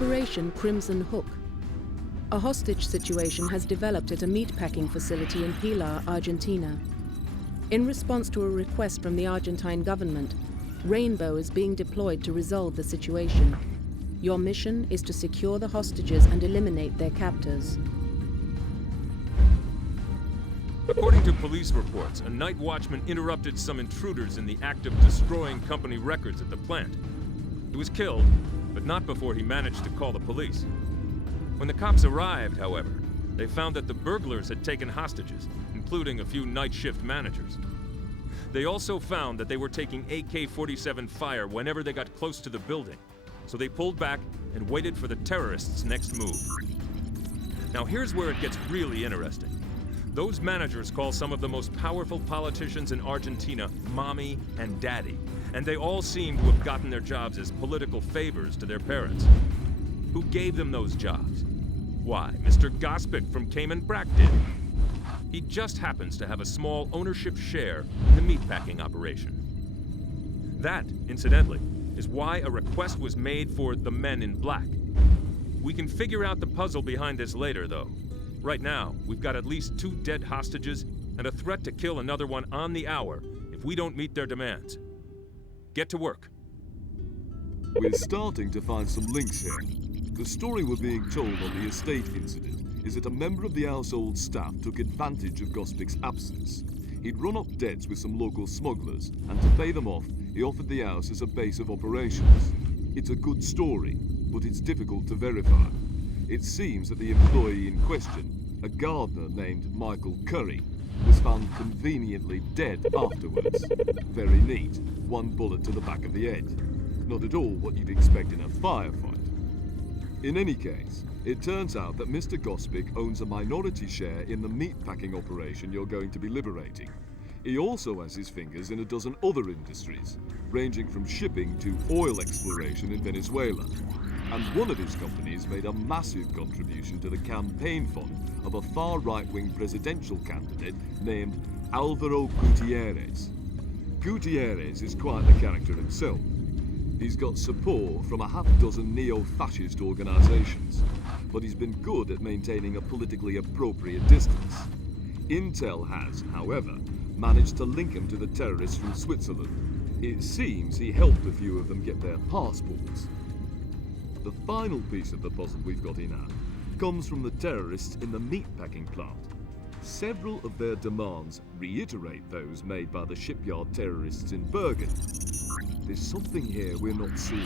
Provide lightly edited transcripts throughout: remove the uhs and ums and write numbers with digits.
Operation Crimson Hook. A hostage situation has developed at a meatpacking facility in Pilar, Argentina. In response to a request from the Argentine government, Rainbow is being deployed to resolve the situation. Your mission is to secure the hostages and eliminate their captors. According to police reports, a night watchman interrupted some intruders in the act of destroying company records at the plant. He was killed, but not before he managed to call the police. When the cops arrived, however, they found that the burglars had taken hostages, including a few night shift managers. They also found that they were taking AK-47 fire whenever they got close to the building, so they pulled back and waited for the terrorists' next move. Now here's where it gets really interesting. Those managers call some of the most powerful politicians in Argentina Mommy and Daddy, and they all seem to have gotten their jobs as political favors to their parents. Who gave them those jobs? Why, Mr. Gospic from Cayman Brac did. He just happens to have a small ownership share in the meatpacking operation. That, incidentally, is why a request was made for the Men in Black. We can figure out the puzzle behind this later, though. Right now, we've got at least 2 dead hostages and a threat to kill another one on the hour if we don't meet their demands. Get to work. We're starting to find some links here. The story we're being told on the estate incident is that a member of the household staff took advantage of Gospic's absence. He'd run up debts with some local smugglers, and to pay them off, he offered the house as a base of operations. It's a good story, but it's difficult to verify. It seems that the employee in question, a gardener named Michael Curry, was found conveniently dead afterwards. Very neat. 1 bullet to the back of the head. Not at all what you'd expect in a firefight. In any case, it turns out that Mr. Gospic owns a minority share in the meatpacking operation you're going to be liberating. He also has his fingers in a dozen other industries, ranging from shipping to oil exploration in Venezuela. And one of his companies made a massive contribution to the campaign fund of a far right-wing presidential candidate named Alvaro Gutierrez. Gutierrez is quite the character himself. He's got support from a half-dozen neo-fascist organisations, but he's been good at maintaining a politically appropriate distance. Intel has, however, managed to link him to the terrorists from Switzerland. It seems he helped a few of them get their passports. The final piece of the puzzle we've got in hand comes from the terrorists in the meatpacking plant. Several of their demands reiterate those made by the shipyard terrorists in Bergen. There's something here we're not seeing.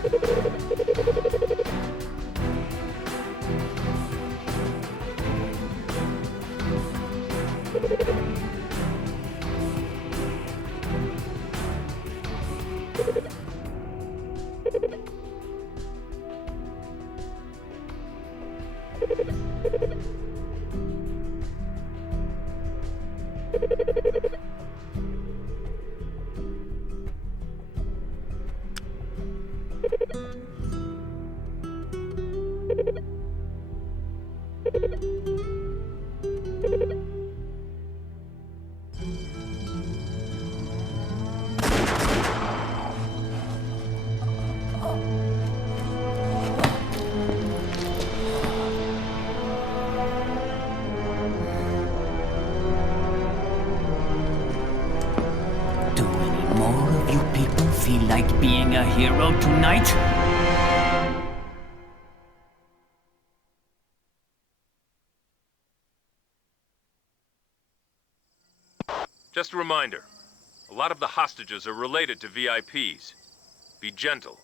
Do any more of you people feel like being a hero tonight? Just a reminder, a lot of the hostages are related to VIPs. Be gentle.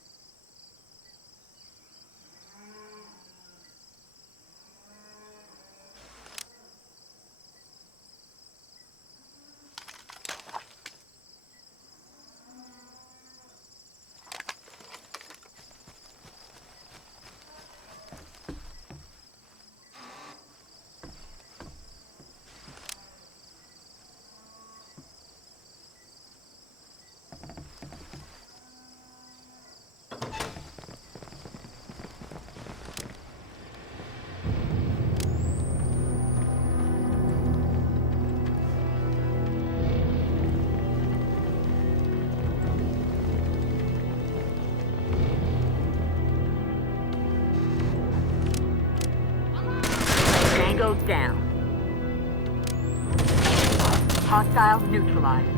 Tango down. Hostile neutralized.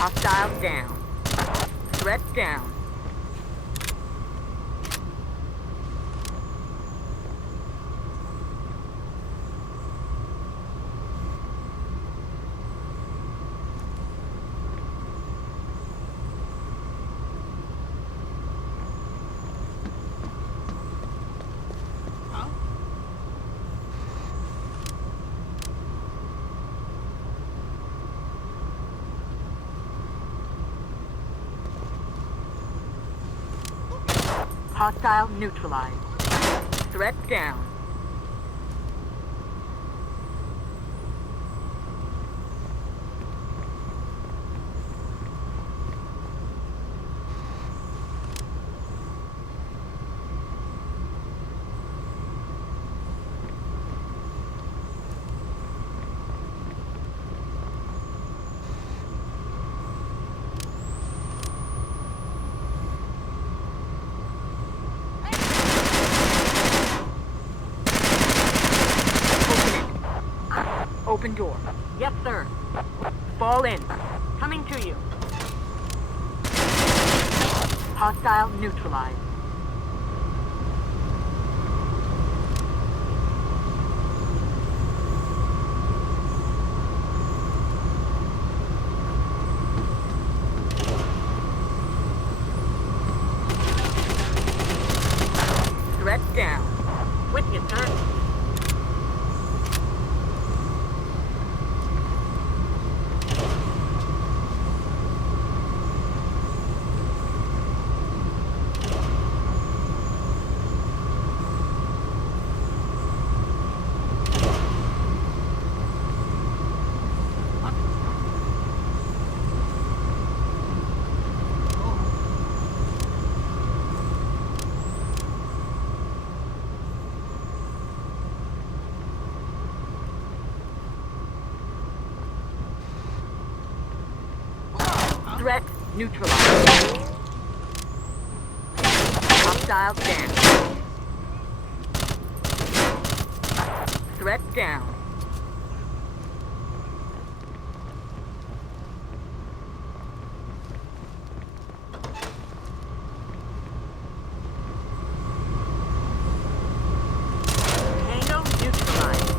Hostile down. Threat down. Hostile neutralized. Threat down. Open door. Yes, sir. Fall in. Coming to you. Hostile neutralized. Threat down. With you, sir. Threat neutralized. Hostile down. Threat down. Tango neutralized.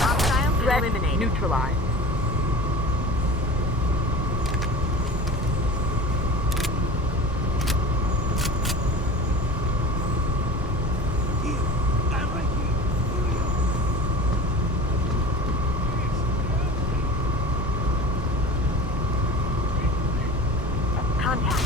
Hostile threat eliminated. Neutralized. Contact.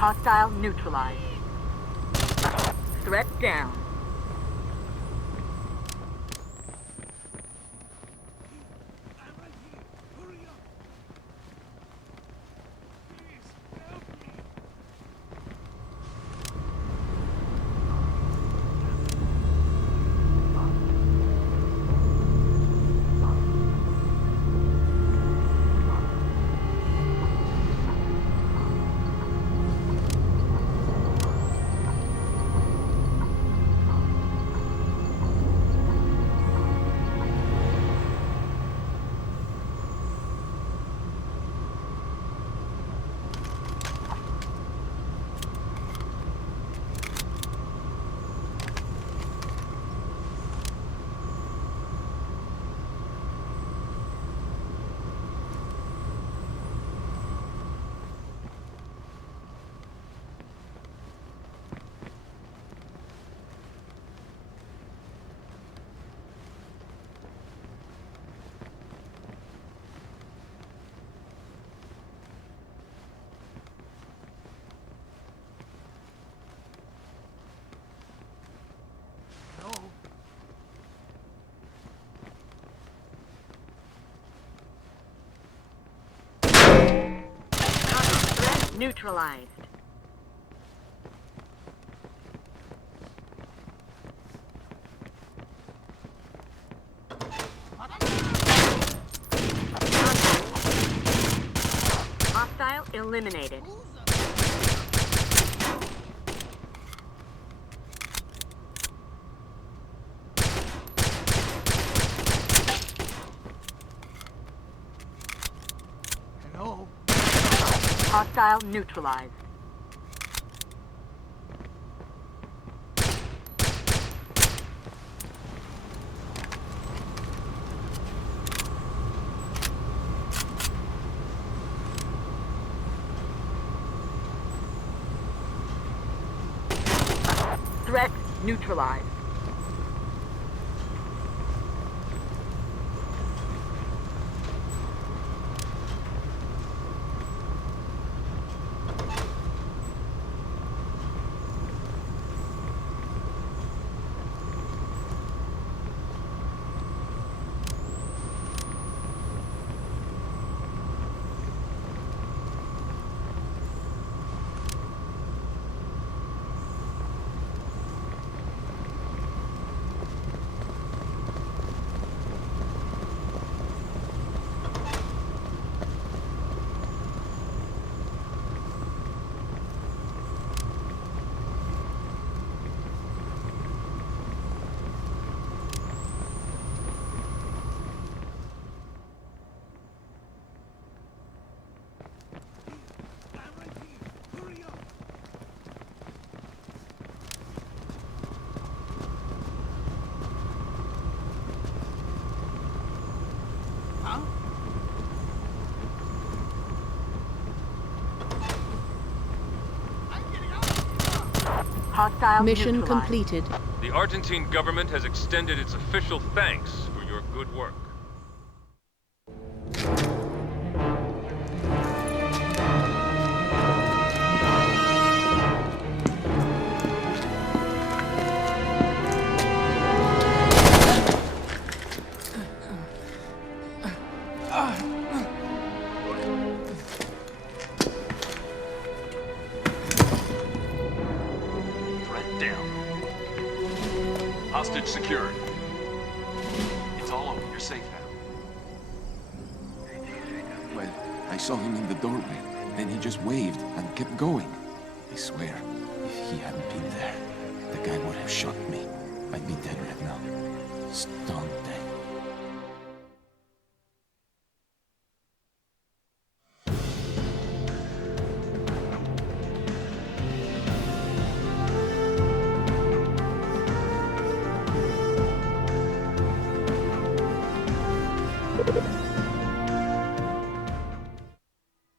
Hostile neutralized. Threat down. Threat neutralized. Hostile eliminated. Hostile neutralized. Threat neutralized. Hostile Mission neutralized. completed. The Argentine government has extended its official thanks for your good work. Threat down. Hostage secured. It's all over. You're safe now. Well, I saw him in the doorway. Then he just waved and kept going. I swear, if he hadn't been there, the guy would have shot me. I'd be dead right now. Stone dead.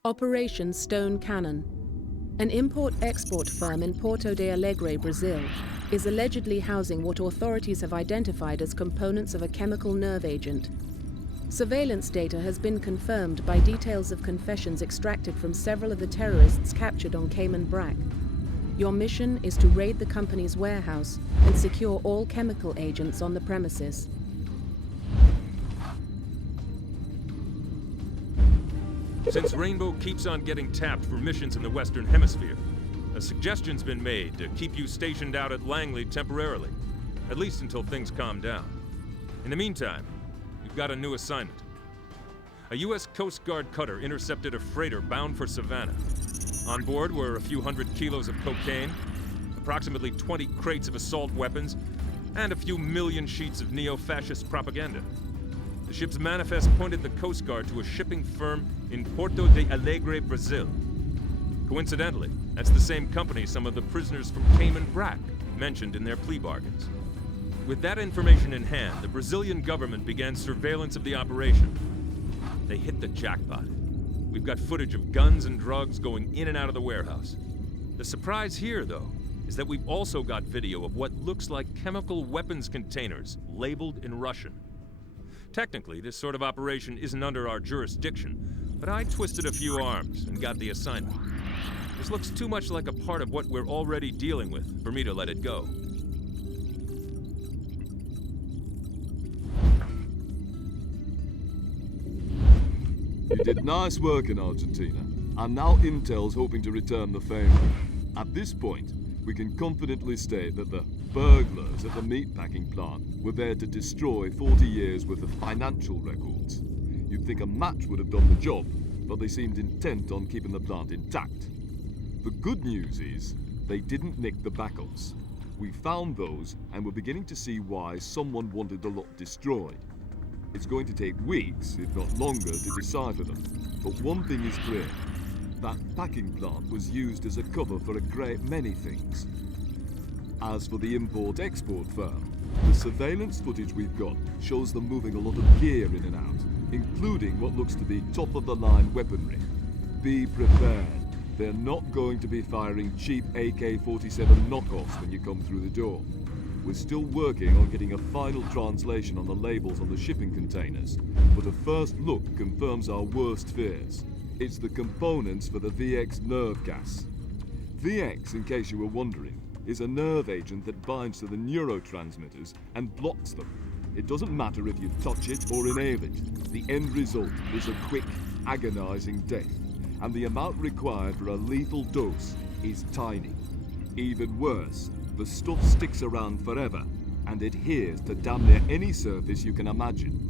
Operation Stone Cannon. An import-export firm in Porto de Alegre, Brazil, is allegedly housing what authorities have identified as components of a chemical nerve agent. Surveillance data has been confirmed by details of confessions extracted from several of the terrorists captured on Cayman Brac. Your mission is to raid the company's warehouse and secure all chemical agents on the premises. Since Rainbow keeps on getting tapped for missions in the Western Hemisphere, a suggestion's been made to keep you stationed out at Langley temporarily, at least until things calm down. In the meantime, you've got a new assignment. A U.S. Coast Guard cutter intercepted a freighter bound for Savannah. On board were a few hundred kilos of cocaine, approximately 20 crates of assault weapons, and a few million sheets of neo-fascist propaganda. The ship's manifest pointed the Coast Guard to a shipping firm in Porto de Alegre, Brazil. Coincidentally, that's the same company some of the prisoners from Cayman Brac mentioned in their plea bargains. With that information in hand, the Brazilian government began surveillance of the operation. They hit the jackpot. We've got footage of guns and drugs going in and out of the warehouse. The surprise here, though, is that we've also got video of what looks like chemical weapons containers labeled in Russian. Technically, this sort of operation isn't under our jurisdiction, but I twisted a few arms and got the assignment. This looks too much like a part of what we're already dealing with for me to let it go. You did nice work in Argentina, and now Intel's hoping to return the favor. At this point, we can confidently state that the burglars at the meatpacking plant were there to destroy 40 years worth of financial records. You'd think a match would have done the job, but they seemed intent on keeping the plant intact. The good news is, they didn't nick the backups. We found those, and we're beginning to see why someone wanted the lot destroyed. It's going to take weeks, if not longer, to decipher them. But one thing is clear. That packing plant was used as a cover for a great many things. As for the import-export firm, the surveillance footage we've got shows them moving a lot of gear in and out, including what looks to be top-of-the-line weaponry. Be prepared. They're not going to be firing cheap AK-47 knockoffs when you come through the door. We're still working on getting a final translation on the labels on the shipping containers, but a first look confirms our worst fears. It's the components for the VX nerve gas. VX, in case you were wondering, is a nerve agent that binds to the neurotransmitters and blocks them. It doesn't matter if you touch it or inhale it. The end result is a quick, agonizing death, and the amount required for a lethal dose is tiny. Even worse, the stuff sticks around forever and adheres to damn near any surface you can imagine.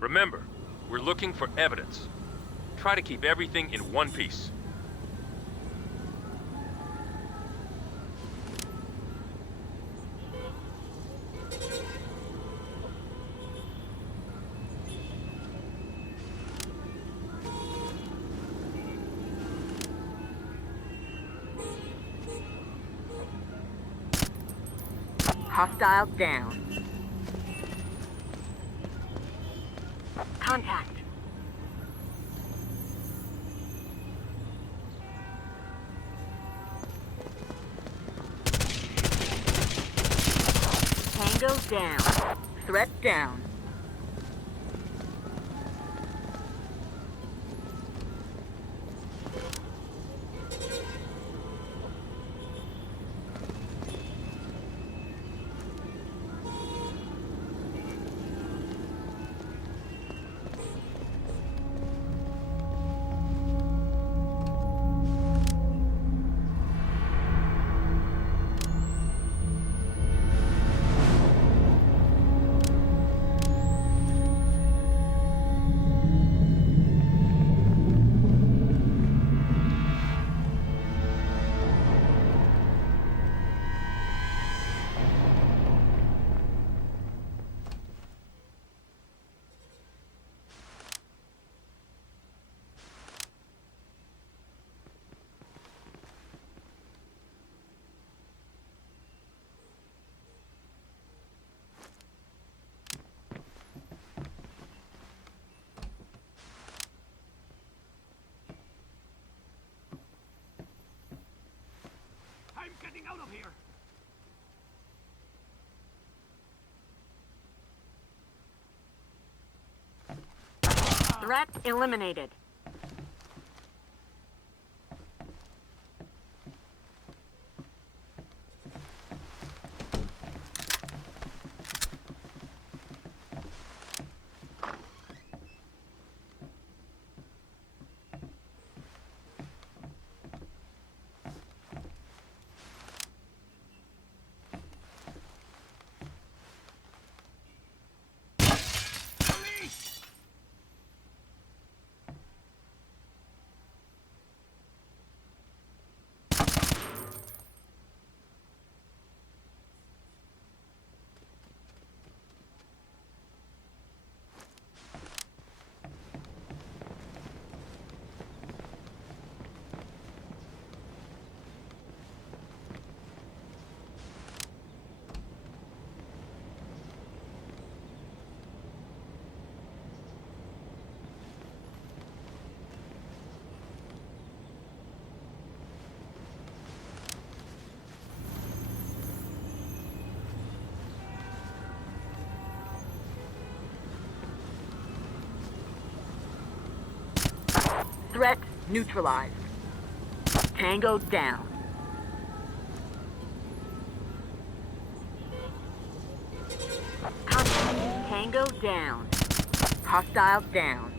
Remember, we're looking for evidence. Try to keep everything in one piece. Hostile down. Contact. Tango down. Threat down. I'm getting out of here! Threat eliminated. neutralized. Tango down. Contact. Tango down. Hostile down.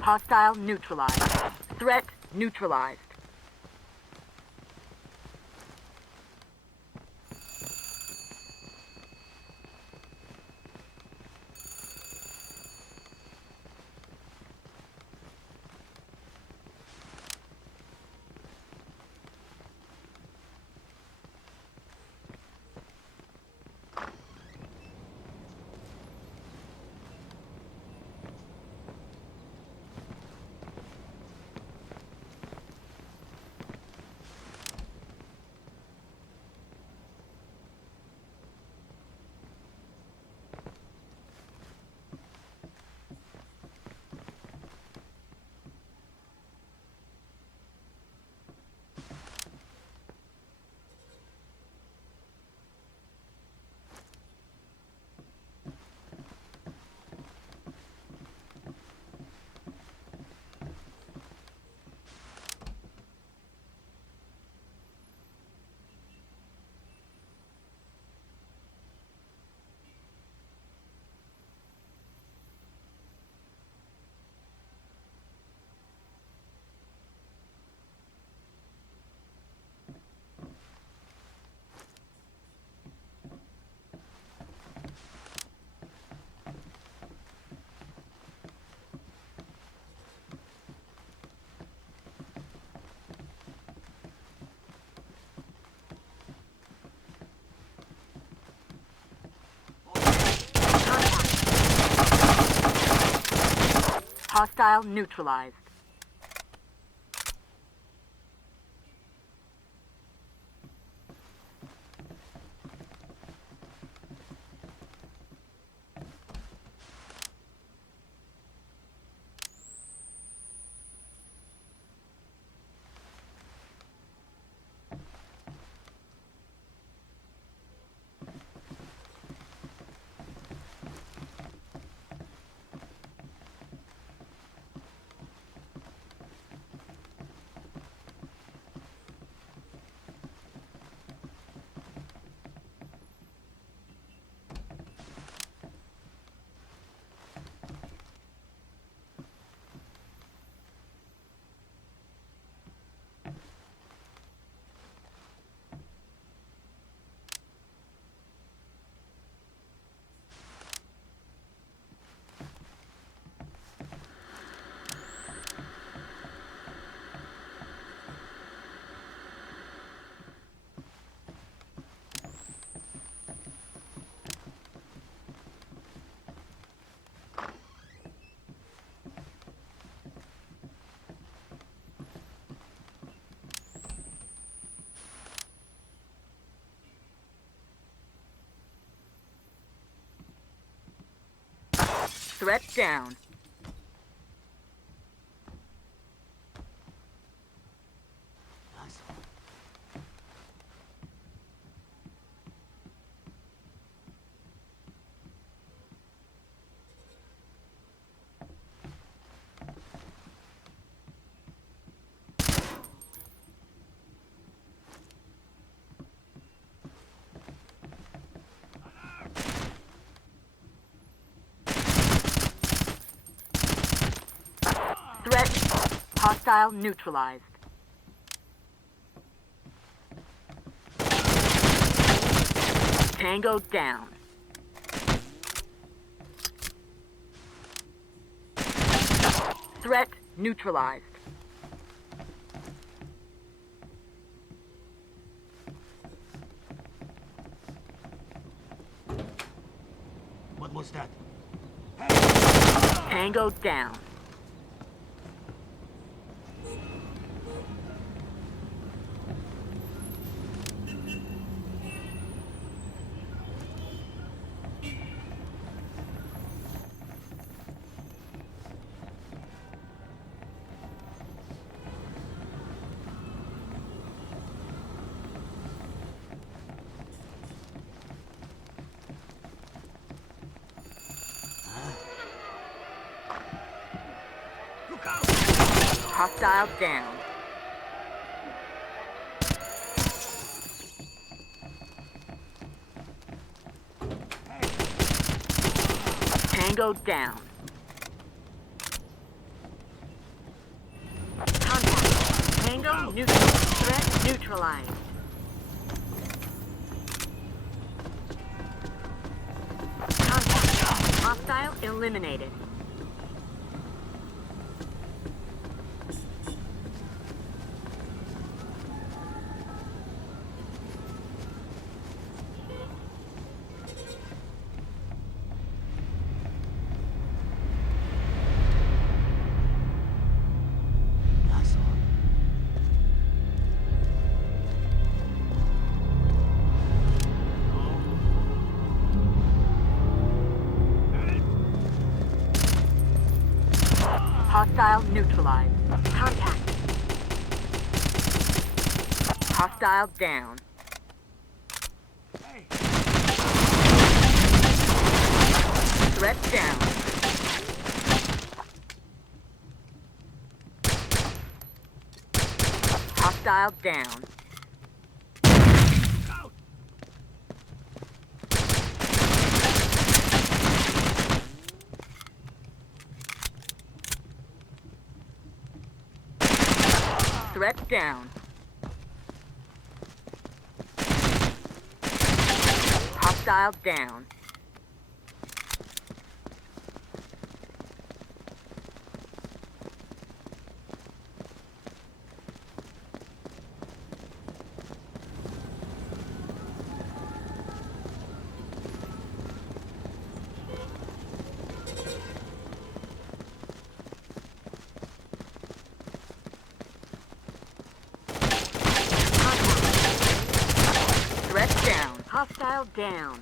Hostile neutralized. Threat neutralized. Hostile neutralized. Threat down. Hostile neutralized. Tango down. Threat neutralized. What was that? Tango down. Hostile down. Tango down. Contact. Tango neutral. Threat neutralized. Contact. Hostile eliminated. Hostile neutralized. Contact. Hostile down. Threat down. Hostile down. Threat down. Hostile down. Threat down. Hostile down.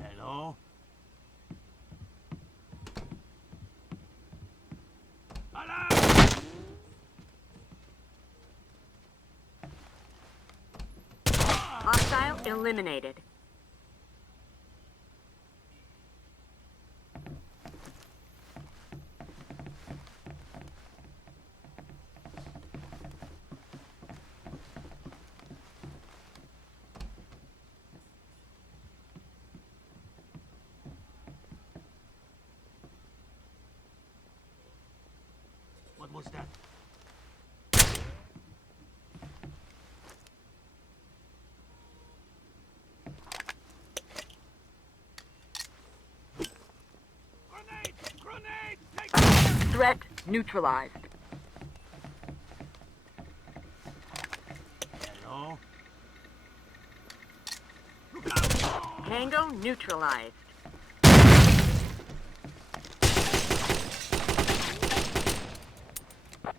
Hello? Hostile eliminated. What was that? Threat neutralized. Hello? Tango neutralized.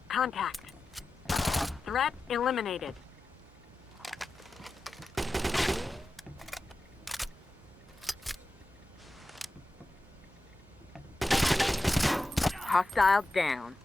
Contact. Threat eliminated. Hostile down.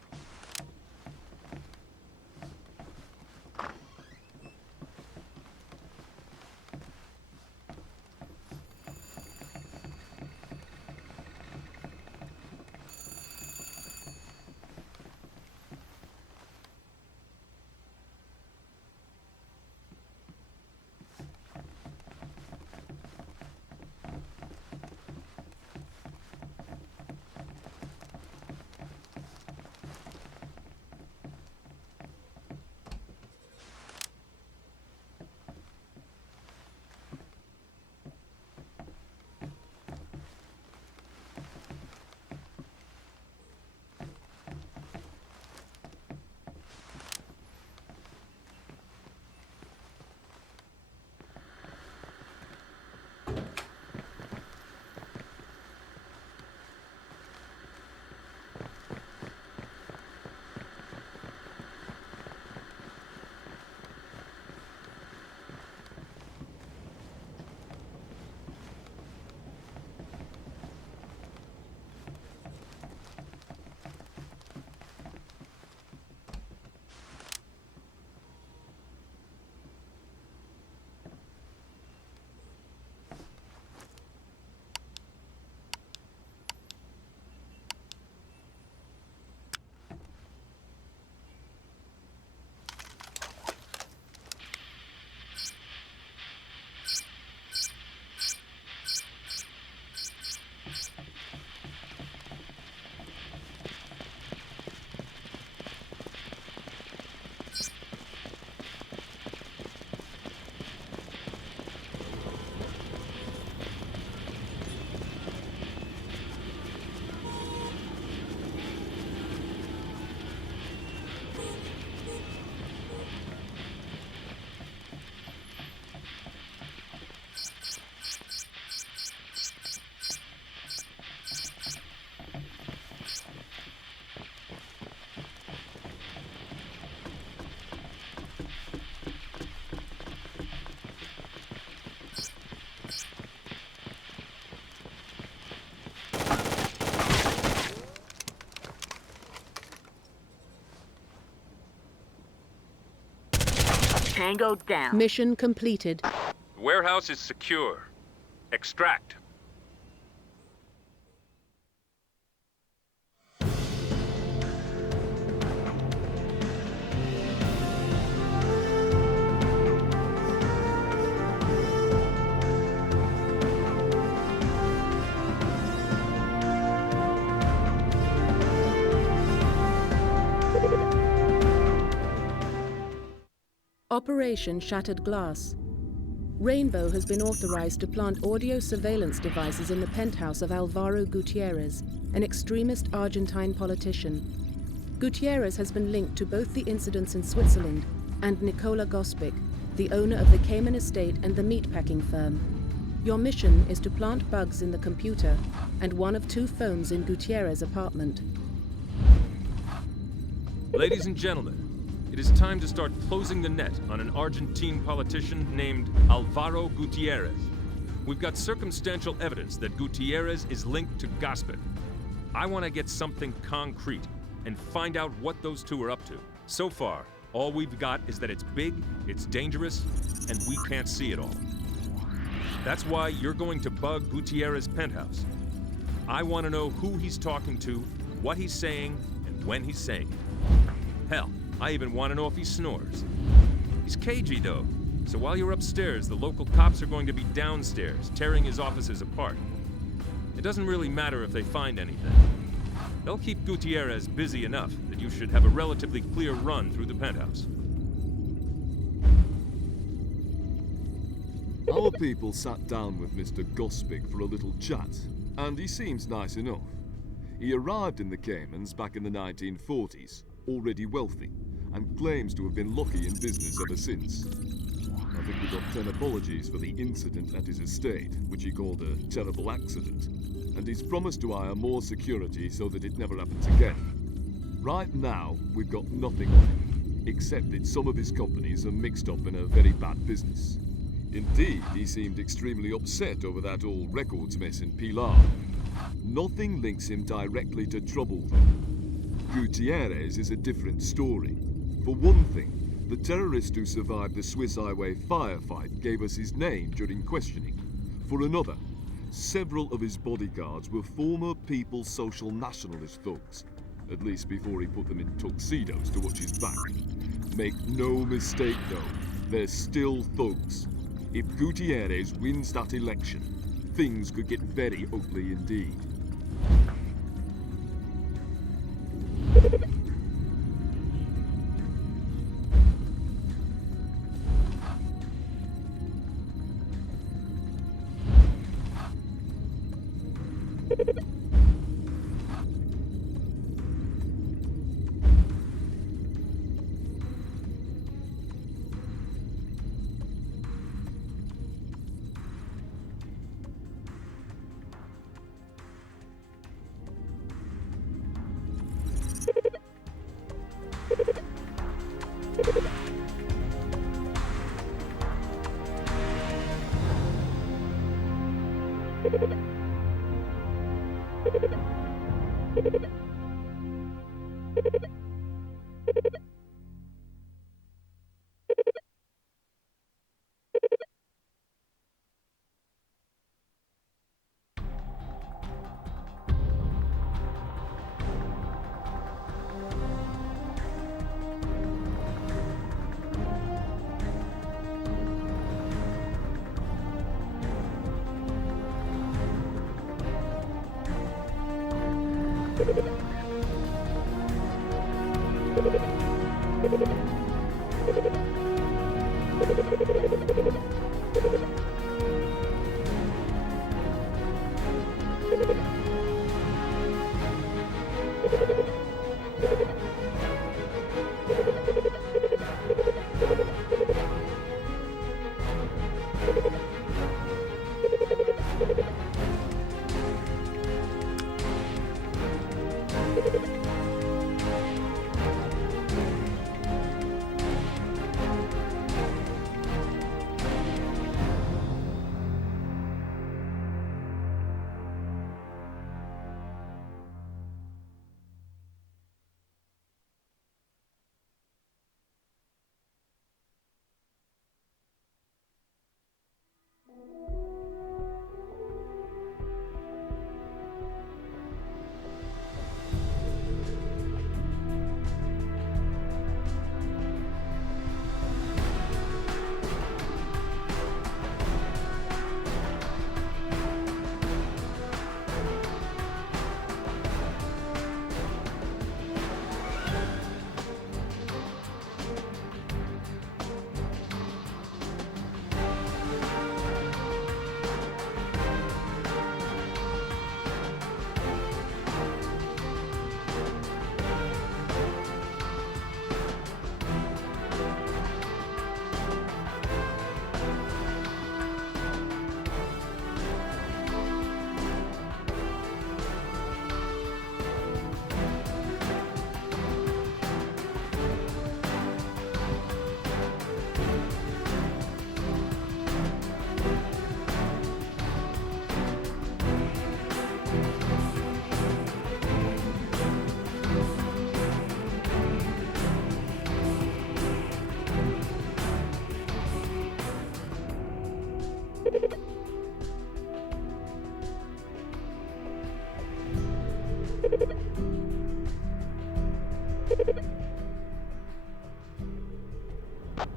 Tango down. Mission completed. The warehouse is secure. Extract. Operation Shattered Glass. Rainbow has been authorized to plant audio surveillance devices in the penthouse of Alvaro Gutierrez, an extremist Argentine politician. Gutierrez has been linked to both the incidents in Switzerland and Nicola Gospic, the owner of the Cayman estate and the meatpacking firm. Your mission is to plant bugs in the computer and one of 2 phones in Gutierrez's apartment. Ladies and gentlemen, it is time to start closing the net on an Argentine politician named Alvaro Gutierrez. We've got circumstantial evidence that Gutierrez is linked to Gospic. I want to get something concrete and find out what those 2 are up to. So far, all we've got is that it's big, it's dangerous, and we can't see it all. That's why you're going to bug Gutierrez's penthouse. I want to know who he's talking to, what he's saying, and when he's saying it. Hell, I even want to know if he snores. He's cagey, though, so while you're upstairs, the local cops are going to be downstairs, tearing his offices apart. It doesn't really matter if they find anything. They'll keep Gutierrez busy enough that you should have a relatively clear run through the penthouse. Our people sat down with Mr. Gospic for a little chat, and he seems nice enough. He arrived in the Caymans back in the 1940s, already wealthy, and claims to have been lucky in business ever since. I think we got 10 apologies for the incident at his estate, which he called a terrible accident, and he's promised to hire more security so that it never happens again. Right now, we've got nothing on him, except that some of his companies are mixed up in a very bad business. Indeed, he seemed extremely upset over that old records mess in Pilar. Nothing links him directly to trouble, though. Gutierrez is a different story. For one thing, the terrorist who survived the Swiss highway firefight gave us his name during questioning. For another, several of his bodyguards were former People's Social Nationalist thugs, at least before he put them in tuxedos to watch his back. Make no mistake though, they're still thugs. If Gutierrez wins that election, things could get very ugly indeed.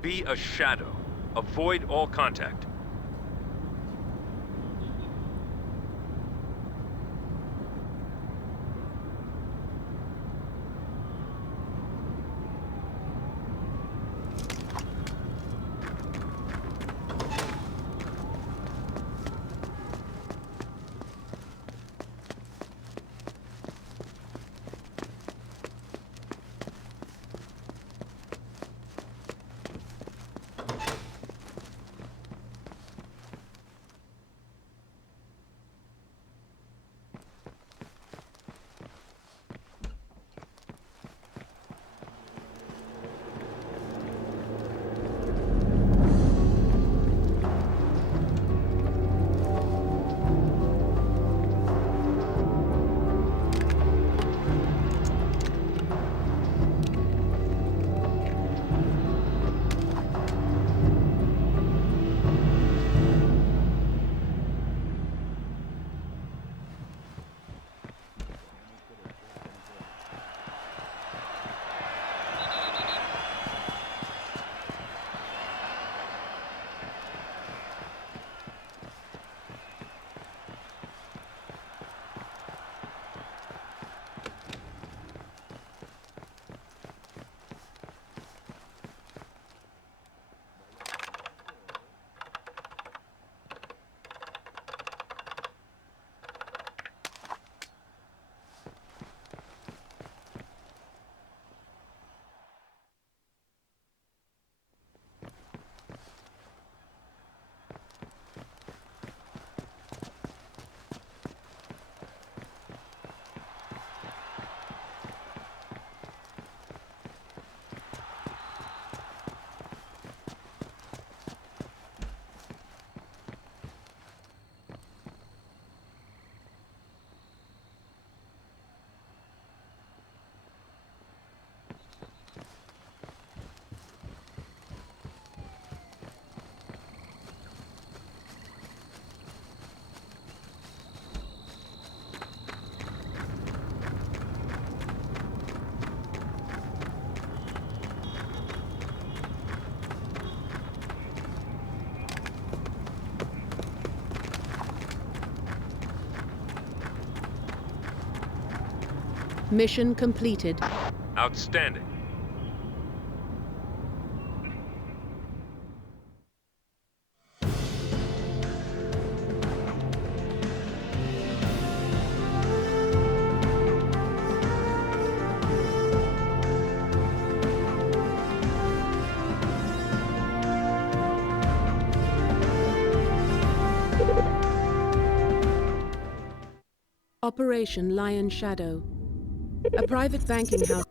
Be a shadow. Avoid all contact. Mission completed. Outstanding. Operation Lion Shadow. A private banking house